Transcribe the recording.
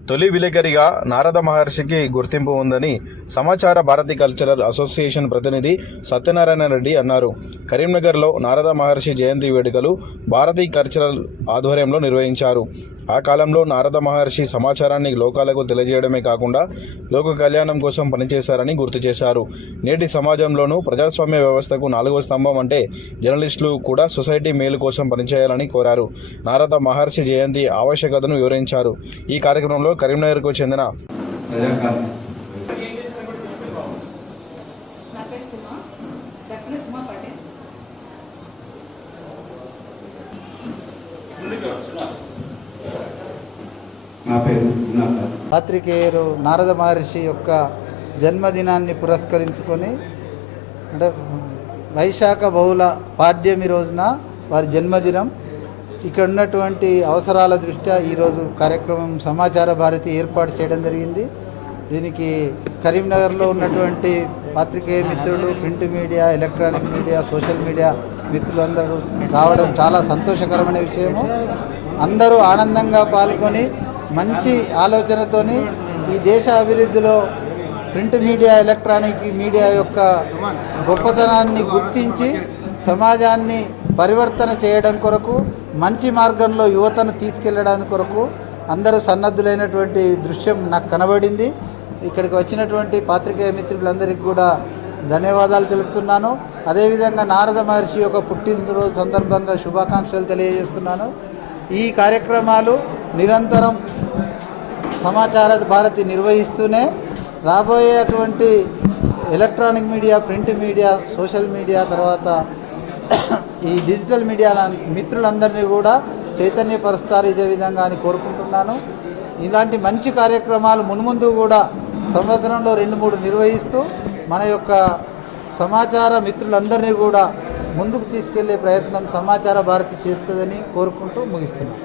తొలి విలేకరిగా నారద మహర్షికి గుర్తింపు ఉందని సమాచార భారతి కల్చరల్ అసోసియేషన్ ప్రతినిధి సత్యనారాయణ రెడ్డి అన్నారు. కరీంనగర్లో నారద మహర్షి జయంతి వేడుకలు భారతీ కల్చరల్ ఆధ్వర్యంలో నిర్వహించారు. ఆ కాలంలో నారద మహర్షి సమాచారాన్ని లోకాలకు తెలియజేయడమే కాకుండా లోక కళ్యాణం కోసం పనిచేశారని గుర్తు చేశారు. నేటి సమాజంలోనూ ప్రజాస్వామ్య వ్యవస్థకు నాలుగవ స్తంభం అంటే జర్నలిస్టులు కూడా సొసైటీ మేలు కోసం పనిచేయాలని కోరారు. నారద మహర్షి జయంతి ఆవశ్యకతను వివరించారు. ఈ కార్యక్రమంలో కరీంనగర్కు చెందిన ప్రజాకాలం నా పేరు సుమ చక్కల సుమ పటేల్ నా పేరు సునాథ పాత్రికేయులు నారద మహర్షి యొక్క జన్మదినాన్ని పురస్కరించుకొని అంటే వైశాఖ బహుళ పాడ్యమి రోజున వారి జన్మదినం ఇక్కడ ఉన్నటువంటి అవసరాల దృష్ట్యా ఈరోజు కార్యక్రమం సమాచార భారతి ఏర్పాటు చేయడం జరిగింది. దీనికి కరీంనగర్లో ఉన్నటువంటి పాత్రికేయ మిత్రులు print media electronic media social media మిత్రులందరూ రావడం చాలా సంతోషకరమైన విషయము. అందరూ ఆనందంగా పాల్గొని మంచి ఆలోచనతోని ఈ దేశ అభివృద్ధిలో ప్రింట్ మీడియా ఎలక్ట్రానిక్ మీడియా యొక్క గొప్పతనాన్ని గుర్తించి సమాజాన్ని పరివర్తన చేయడం కొరకు మంచి మార్గంలో యువతను తీసుకెళ్ళడానికి కొరకు అందరూ సన్నద్ధులైనటువంటి దృశ్యం నాకు కనబడింది. ఇక్కడికి వచ్చినటువంటి పాత్రికేయ మిత్రులందరికీ కూడా ధన్యవాదాలు తెలుపుతున్నాను. అదేవిధంగా నారద మహర్షి యొక్క పుట్టినరోజు సందర్భంగా శుభాకాంక్షలు తెలియజేస్తున్నాను. ఈ కార్యక్రమాలు నిరంతరం సమాచార భారతి నిర్వహిస్తూనే రాబోయేటువంటి electronic media print media social media తర్వాత ఈ డిజిటల్ మీడియా మిత్రులందరినీ కూడా చైతన్యపరుస్తారు ఇదే విధంగా అని కోరుకుంటున్నాను. ఇలాంటి మంచి కార్యక్రమాలు మున్ముందు కూడా సంవత్సరంలో రెండు మూడు నిర్వహిస్తూ మన యొక్క సమాచార మిత్రులందరినీ కూడా ముందుకు తీసుకెళ్ళే ప్రయత్నం సమాచార భారతి చేస్తుందని కోరుకుంటూ ముగిస్తున్నాను.